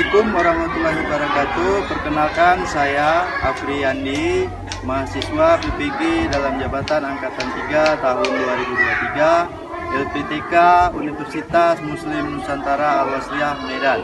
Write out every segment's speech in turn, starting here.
Assalamualaikum warahmatullahi wabarakatuh. Perkenalkan, saya Afriyandi, mahasiswa PPG dalam jabatan Angkatan 3 tahun 2023, LPTK Universitas Muslim Nusantara Al-Wasliyah, Medan.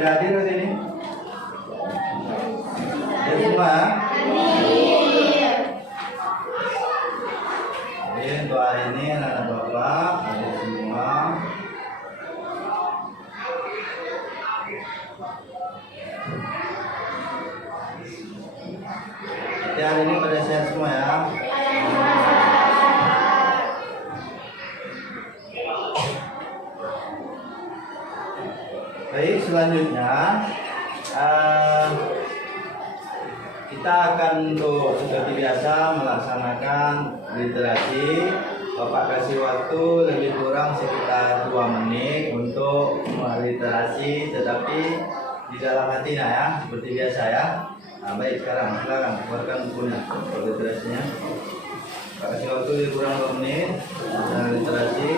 Hadir di sini. Ya semua. Jadi untuk hari ini anak-anak bapak hadir semua. Jadi hari ini pada sehat semua ya. Baik, selanjutnya kita akan seperti biasa melaksanakan literasi. Bapak kasih waktu lebih kurang sekitar 2 menit untuk literasi, tetapi di dalam hatinya ya, seperti biasa ya. Nah, baik, sekarang silakan keluarkan bukunya untuk literasinya. Bapak kasih waktu lebih kurang 2 menit untuk literasi.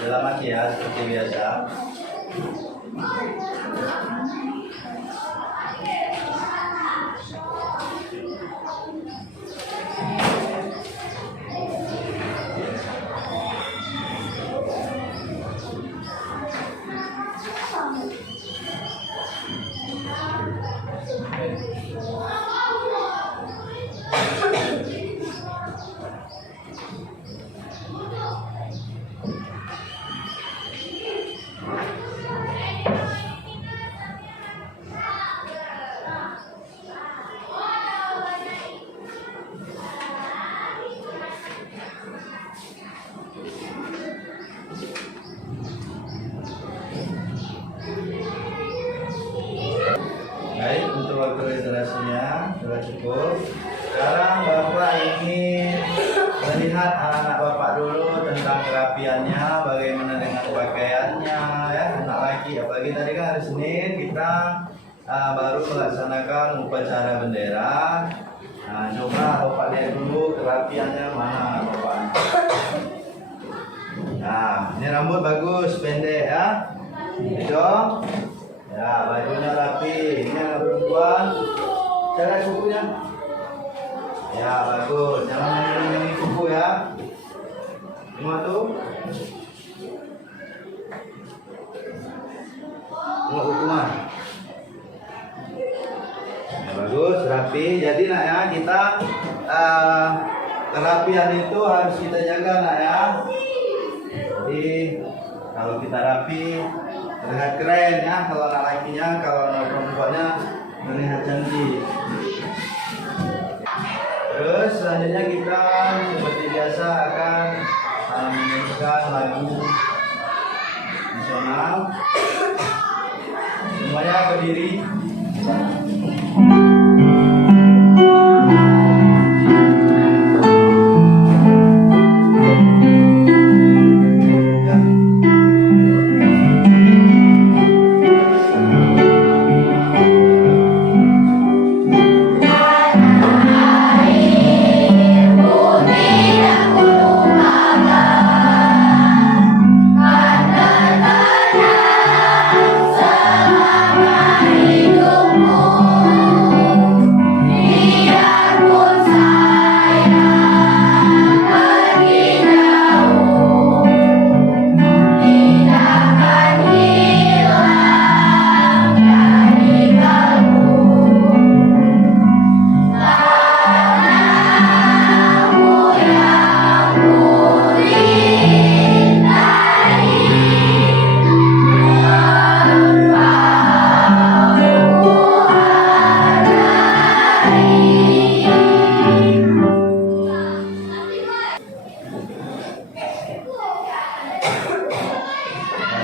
Dalam hati ya, seperti biasa. Baik, untuk waktu literasinya sudah cukup. Sekarang Bapak ingin melihat anak-anak Bapak dulu tentang kerapiannya, bagaimana dengan pakaiannya ya, anak laki. Apalagi tadi kan hari Senin kita baru melaksanakan upacara bendera. Nah, coba Bapak lihat dulu kerapiannya mana Bapak. Nah, ini rambut bagus, pendek ya. Itu. Ya, bajunya rapi. Ini anak perempuan. Cara kukunya. Ya, bagus. Jangan main kuku ya. Semua tuh. Tengok kukunya. Ya, bagus, rapi. Jadi nak ya, kita kerapian itu harus kita jaga nak ya. Jadi kalau kita rapi terlihat keren ya, kalau anak lakinya, kalau anak perempuannya terlihat cantik. biasa akan menyanyikan lagu nasional. Semuanya berdiri.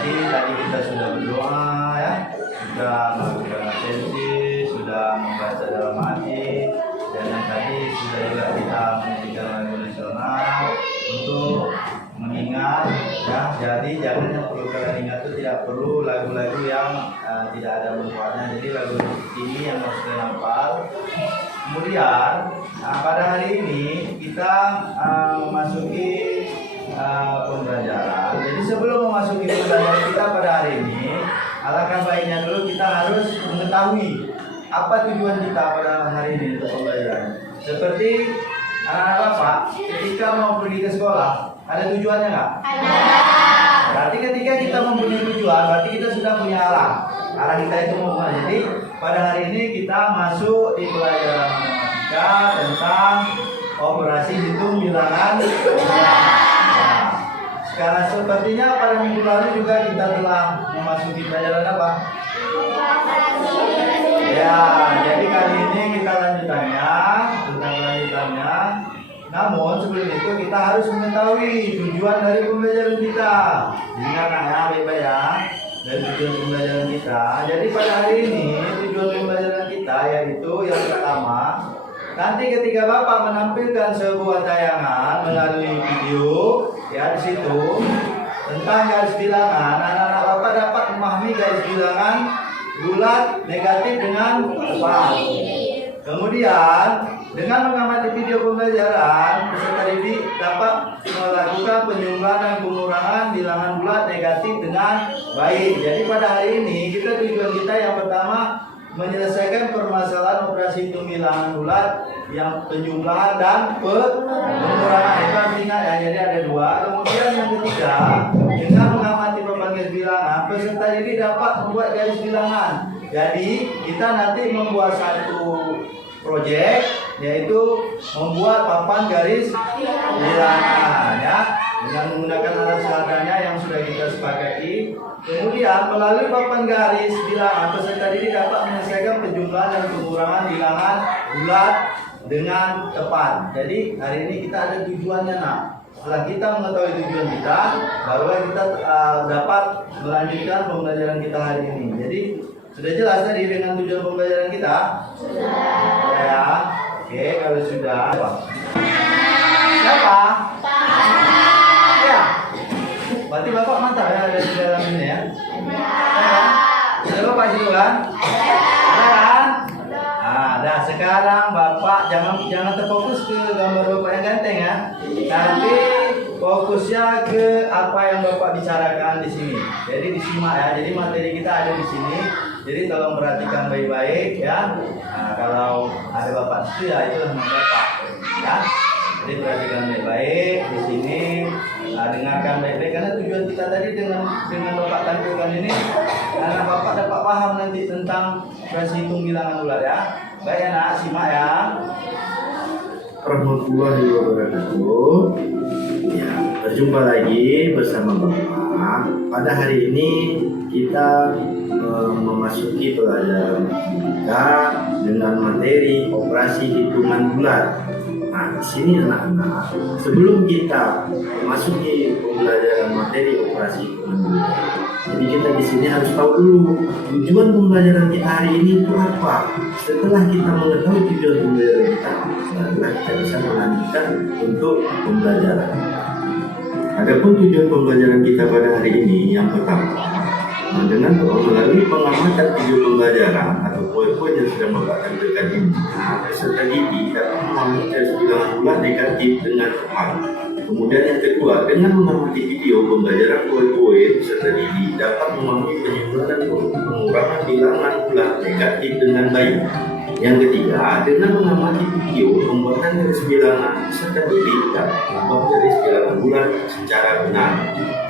Tadi kita sudah berdoa ya, sudah melakukan atensi, sudah membaca dalam hati, dan yang tadi sudah juga kita menyanyikan lagu nasional untuk mengingat ya. Jadi jangan yang perlu kalian ingat itu tidak perlu lagu-lagu yang tidak ada manfaatnya. Jadi lagu ini yang harus kalian hafal. Kemudian pada hari ini kita memasuki pembelajaran. Jadi sebelum memasuki pembelajaran kita pada hari ini, alangkah baiknya dulu kita harus mengetahui apa tujuan kita pada hari ini untuk pembelajaran. Seperti anak-anak Bapak ketika mau pergi ke sekolah, ada tujuannya nggak? Ada. Berarti ketika kita mempunyai tujuan, berarti kita sudah punya arah. Arah kita itu mau kemana? Jadi pada hari ini kita masuk di pelajaran matematika tentang operasi hitung bilangan. Sekarang sepertinya pada minggu lalu juga kita telah memasuki pelajaran apa? Ya, jadi kali ini kita lanjutannya. Namun sebelum itu kita harus mengetahui tujuan dari pembelajaran kita. Ingat ya, baik-baik ya. Dan tujuan pembelajaran kita. Jadi pada hari ini tujuan pembelajaran kita yaitu yang pertama, nanti ketika Bapak menampilkan sebuah tayangan melalui video ya di situ tentang garis bilangan, anak-anak Bapak dapat memahami garis bilangan bulat, negatif dengan tepat. Kemudian dengan mengamati video pembelajaran, peserta didik dapat melakukan penjumlahan dan pengurangan bilangan bulat negatif dengan baik. Jadi pada hari ini tujuan kita yang pertama menyelesaikan permasalahan operasi hitung bilangan bulat yang penjumlahan dan pengurangan. Itu artinya ya, jadi ada dua. Kemudian yang ketiga, dengan mengamati berbagai bilangan, peserta didik dapat membuat garis bilangan. Jadi kita nanti membuat satu proyek, yaitu membuat papan garis bilangan ya, dengan menggunakan alat seadanya yang sudah kita sepakati. Kemudian melalui papan garis bilangan, peserta didik dapat menyelesaikan penjumlahan dan pengurangan bilangan bulat dengan tepat. Jadi hari ini kita ada tujuannya nak. Setelah kita mengetahui tujuan kita, baru kita dapat melanjutkan pembelajaran kita hari ini. Jadi sudah jelas tadi dengan tujuan pembelajaran kita? Sudah. Ya. Oke, kalau sudah. Siapa? Ya. Berarti Bapak mantap ya ada di dalam ini ya? Ya. Ada Bapak situ kan? Ada kan? Nah, sekarang Bapak jangan terfokus ke gambar Bapak yang ganteng ya. Tapi fokusnya ke apa yang Bapak bicarakan di sini. Jadi disimak ya. Jadi materi kita ada di sini. Jadi tolong perhatikan baik-baik ya. Nah, kalau ada Bapak itu ya itulah nama Bapak ya. Jadi perhatikan baik-baik di sini. Nah, dengarkan baik-baik karena tujuan kita tadi dengan Bapak tampilkan ini karena Bapak dapat paham nanti tentang operasi hitung bilangan bulat ya. Baik ya nak, simak ya. Warahmatullahi wabarakatuh. Ya, berjumpa lagi bersama Bapak. Pada hari ini kita memasuki pelajaran matematika dengan materi operasi hitungan bulat. Nah, di sini anak-anak, sebelum kita masuki pembelajaran materi operasi hitungan bulat, jadi kita di sini harus tahu dulu tujuan pembelajaran kita hari ini itu apa. Setelah kita mengetahui tujuan pembelajaran kita, barulah kita bisa melanjutkan untuk pembelajaran. Adapun tujuan pembelajaran kita pada hari ini yang pertama, dengan melalui pengamatan video pembelajaran atau poin-poin yang sudah Bapak tampilkan ini, peserta didik dapat memahami garis bilangan bulat negatif dengan tepat. Kemudian yang kedua, dengan mengamati video pembelajaran poin-poin, peserta didik dapat memahami penyimpulan dan pengurangan bilangan bulat negatif dengan baik. Yang ketiga, dengan mengamati video pembuatan garis bilangan, peserta didik dapat membuat garis bilangan bulat secara benar.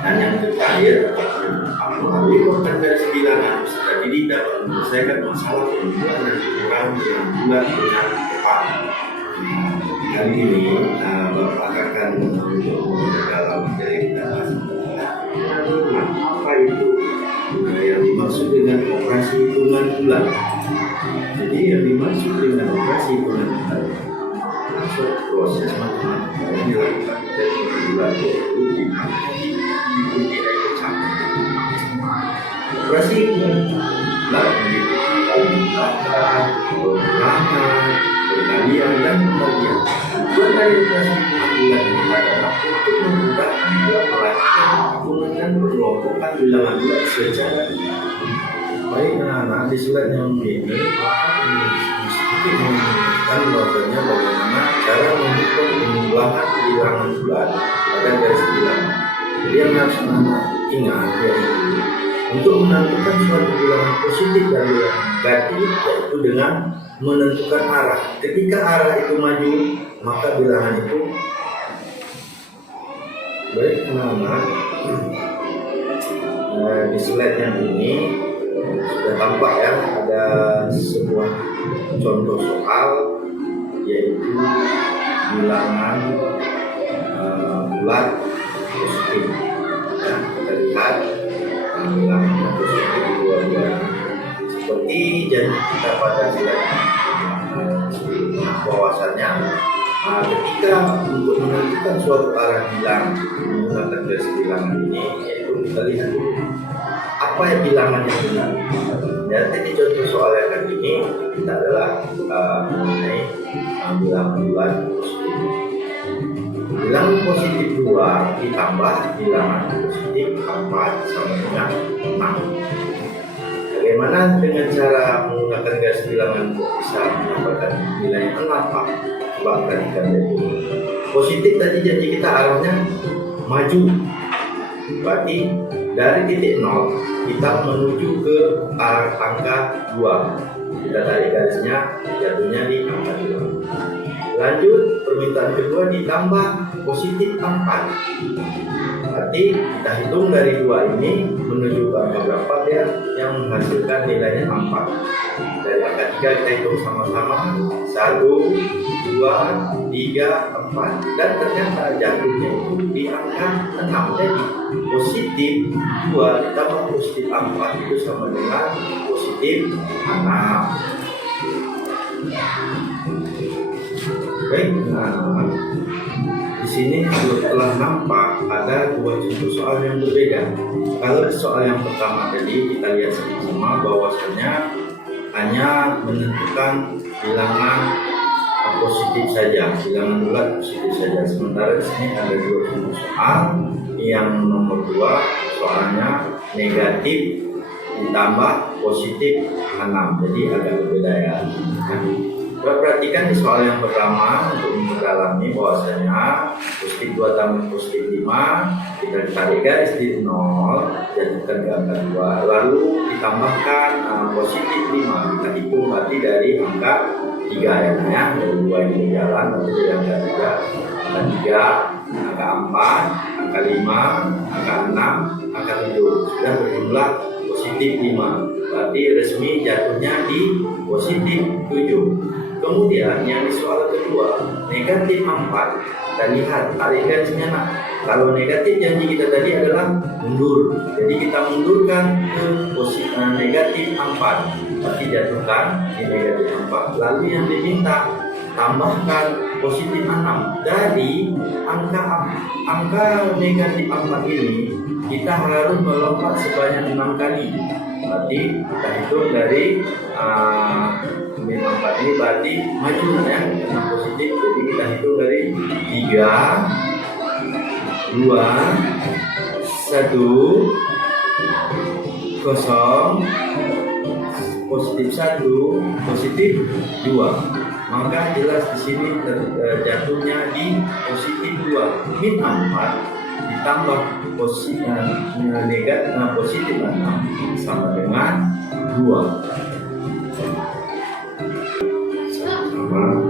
Dan yang terakhir, melalui pembuatan garis bilangan, peserta didik dapat menyelesaikan masalah pembuatan dan pengurangan bilangan bulat dengan tepat. Kali ini, Bapak akan mencoba dalam materi kita. Apa itu yang dimaksud dengan operasi hitungan bulat? Jadi yang dimaksud dengan operasi hitungan bulat maksud proses matematika yang dilakukan dari bulat yaitu diikuti kecaman. Operasi hitungan bulat meliputi tambah, pengurangan, perkalian dan pembagian. Tujuan dari operasi hitungan bulat ini adalah untuk memudahkan dalam melakukan hitungan dan pengelompokan bilangan bulat secara baik. Anak-anak, di slide yang ini sedikit menunjukkan bahwasanya bagaimana cara menghitung penjumlahan bilangan bulat pada garis bilangan. Jadi yang harus anak ingat yaitu untuk menentukan suatu bilangan positif dan bilangan negatif yaitu dengan menentukan arah. Ketika arah itu maju, maka bilangan itu baik. Anak-anak, di slide yang ini sudah tampak ya, ada sebuah contoh soal yaitu bilangan bulat positif. Ya, kita lihat bilangan positif dua-duanya seperti janji kita pada slide bahwasannya ketika untuk menentukan suatu arah bilang menggunakan garis bilangan ini, yaitu kita lihat dulu apa yang bilangan yang benar. Dan di contoh soal yang kali ini kita adalah mengenai bilangan bulat positif. Bilangan positif 2 ditambah bilangan positif 4 sama dengan 6. Bagaimana dengan cara menggunakan garis bilangan bisa mendapatkan nilai 6? Coba perhatikan dulu. Positif tadi janji kita arahnya maju, berarti dari titik 0 kita menuju ke arah angka 2. Kita tarik garisnya, jatuhnya di angka 2. Lanjut, permintaan kedua ditambah positif 4. Berarti kita hitung dari 2 ini menuju ke angka berapa ya yang menghasilkan nilainya 4. Dari angka 3 kita hitung sama-sama 1, 2, 3, 4. Dan ternyata jatuhnya itu di angka 6. Jadi positif 2 ditambah positif 4 itu sama dengan positif 6. Baik, di sini telah nampak ada dua contoh soal yang berbeda. Kalau soal yang pertama tadi kita lihat sama-sama bahwasanya hanya menentukan bilangan positif saja, bilangan bulat positif saja. Sementara di sini ada dua contoh soal. Yang nomor 2 soalnya negatif ditambah positif 6, jadi agak berbeda ya. Kita perhatikan di soal yang pertama untuk mendalami bahwasanya positif 2 tambah positif 5, kita tarik garis di 0, jatuhkan ke angka 2, lalu ditambahkan positif 5, kita hitung berarti dari angka 3 ya, dari 2 ini berjalan berarti dari angka 3, angka 3, angka 4, angka 5, angka 6, angka 7, sudah berjumlah positif 5, berarti resmi jatuhnya di positif 7. Kemudian yang di soal kedua negatif 4, kita lihat tarik garisnya. Nah, kalau negatif janji kita tadi adalah mundur, jadi kita mundurkan ke posisi negatif 4, berarti jatuhkan di negatif 4. Lalu yang diminta tambahkan positif 6 dari angka negatif 4 ini, kita harus melompat sebanyak 6 kali. Berarti kita hitung dari min 4 ini berarti maju ya, karena positif. Jadi kita hitung dari 3, 2, 1, 0, positif 1, positif 2. Maka jelas di sini jatuhnya di positif 2. Min 4 ditambah negatif positif 6 sama dengan 2. Sama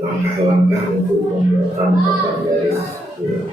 langkah-langkah untuk pembuatan papan garis bulan.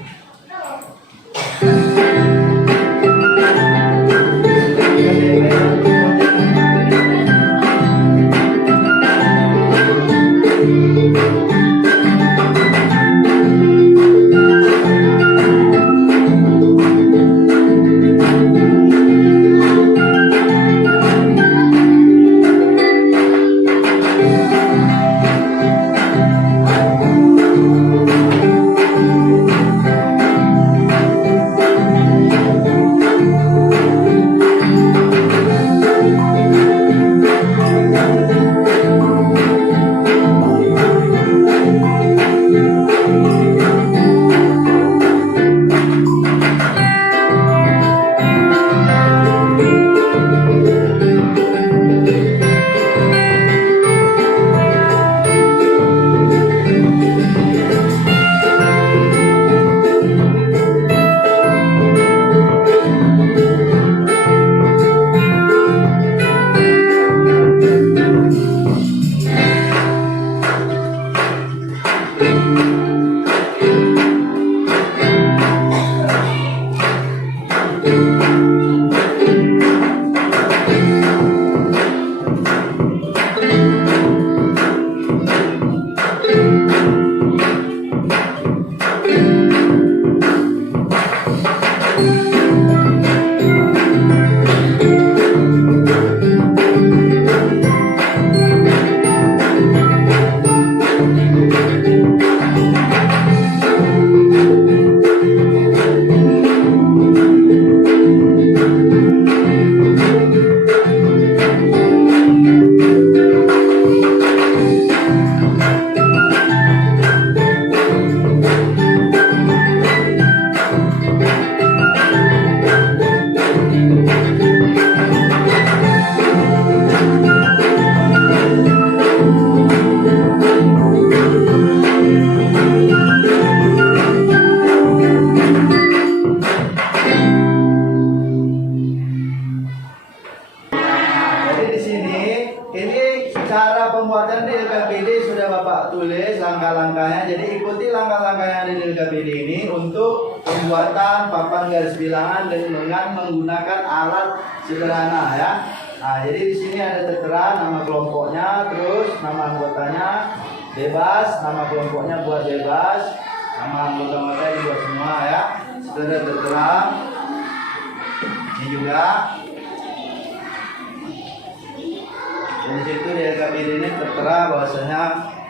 Cara pembuatan di LKPD sudah Bapak tulis langkah-langkahnya. Jadi ikuti langkah-langkah yang ada di LKPD ini untuk pembuatan papan garis bilangan dengan menggunakan alat sederhana ya. Nah, jadi di sini ada tertera nama kelompoknya, terus nama anggotanya bebas, nama kelompoknya buat bebas, nama anggota dibuat semua ya. Sudah tertera. Ini juga. Di situ di LKPD ini tertera bahwasanya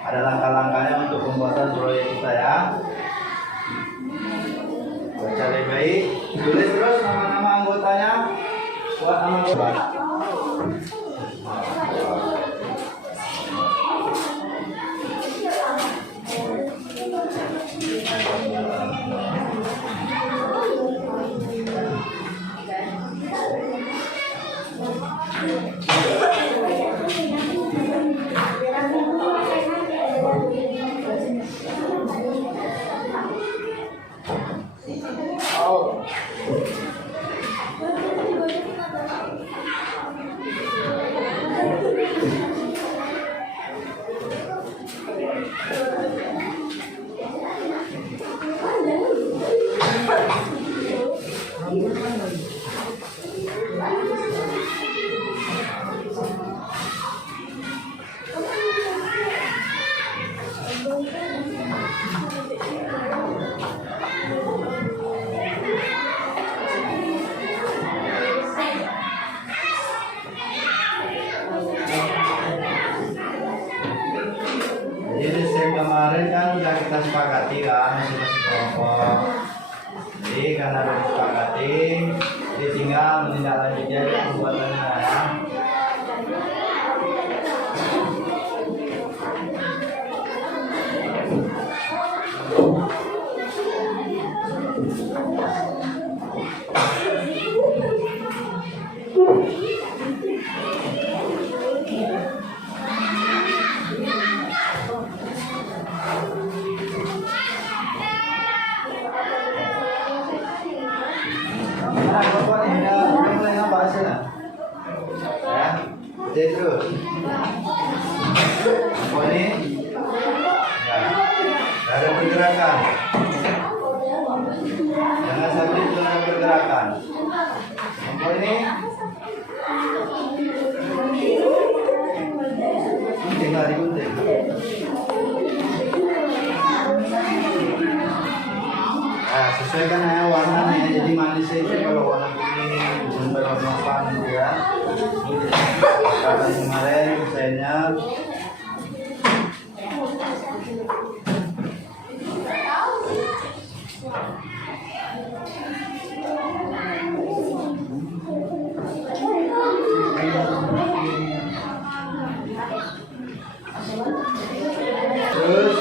ada langkah-langkahnya untuk pembuatan proyek kita ya. Baca baik-baik, tulis terus nama-nama anggotanya, buat nama anggota. kemarin kan sudah kita sepakati kan masing-masing kelompok. Jadi karena sudah disepakati, jadi tinggal menindaklanjuti aja pembuatannya ya. Nah, Bapak ini udah mulai apa hasilnya? Ya, jadi terus. Oh ini, ya, ada pergerakan. Jangan sampai itu ada pergerakan. Oh ini, tinggal digunting. Nah, sesuaikan ya warnanya, jadi manis itu kalau warna kuning, sampai warna pang gitu ya. Karena kemarin desainnya terus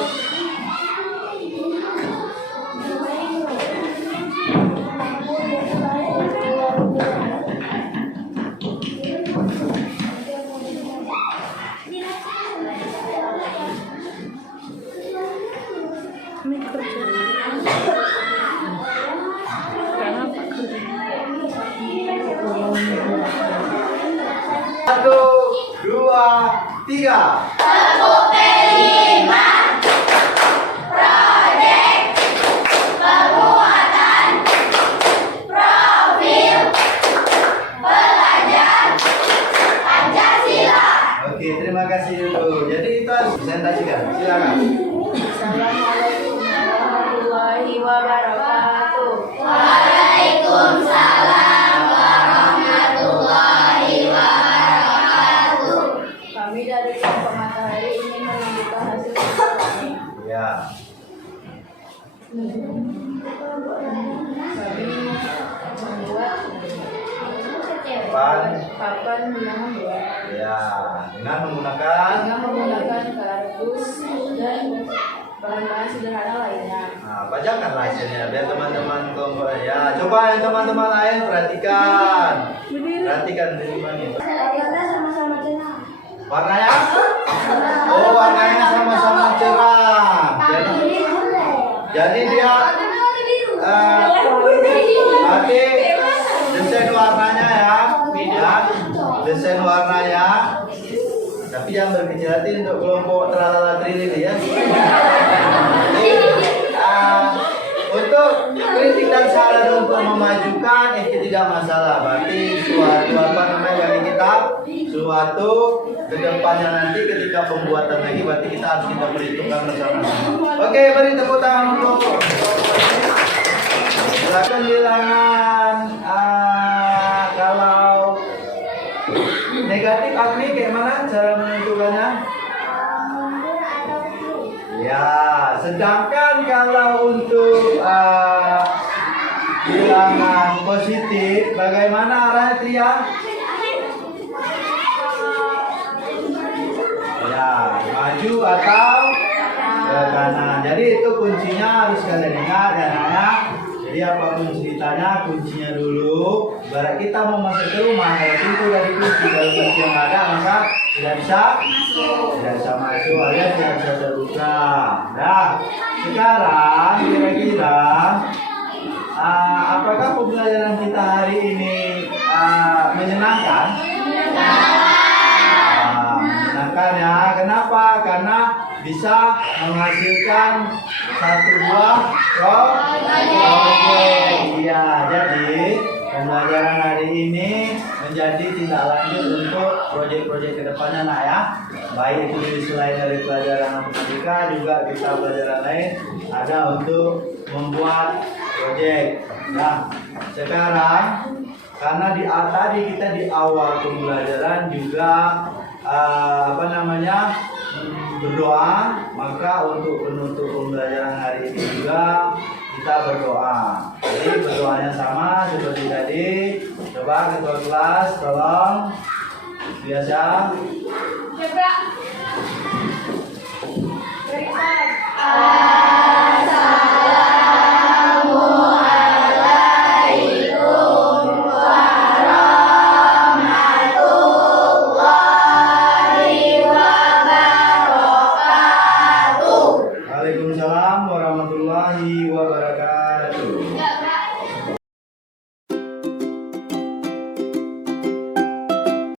satu, dua, tiga. Oke, terima kasih dulu. Jadi itu harus presentasikan. Silakan. Assalamualaikum warahmatullahi wabarakatuh. Waalaikumsalam warahmatullahi wabarakatuh. Kami dari kelompok Matahari ingin menunjukkan hasil kerja kami. Ya. Kami membuat papan yang membuat Ya, dengan menggunakan kardus dan bahan-bahan sederhana lainnya. nah, bacakanlah hasilnya biar teman-teman kelompok ya. Coba yang teman-teman lain perhatikan. Perhatikan dari mana? Sama-sama cerah. Warnanya? Oh, warnanya sama-sama cerah. Jadi dia berarti desain warnanya ya, desain warnanya. Tapi jangan berkecil hati untuk kelompok teralala ini ya. Untuk kritik dan saran untuk memajukan itu tidak masalah. Berarti suatu apa namanya bagi kita suatu kedepannya nanti ketika pembuatan lagi berarti kita harus kita perhitungkan bersama-sama. Oke, beri tepuk tangan untuk silakan bilangan kalau negatif Agni kayak mana cara menentukannya? Ya, sedangkan kalau untuk bilangan positif, bagaimana arahnya Tria? Ya, maju atau ke kanan. Jadi itu kuncinya harus kalian ingat ya anak. Jadi apapun ceritanya, kuncinya dulu. Ibarat kita mau masuk ke rumah, kalau pintu udah dikunci, kalau kunci yang ada maka tidak bisa masuk, alias tidak bisa terbuka. Nah, sekarang kira-kira apakah pembelajaran kita hari ini menyenangkan? Menyenangkan ya. Kenapa? Karena bisa menghasilkan satu buah proyek. Iya, jadi pembelajaran hari ini menjadi tindak lanjut untuk proyek-proyek kedepannya nak ya. Baik itu selain dari pelajaran matematika juga kita pelajaran lain ada untuk membuat proyek. Nah, sekarang karena tadi kita di awal pembelajaran juga berdoa, maka untuk penutup pembelajaran hari ini juga kita berdoa. Jadi berdoanya sama seperti tadi. Coba ketua kelas tolong biasa. Coba. Berikan.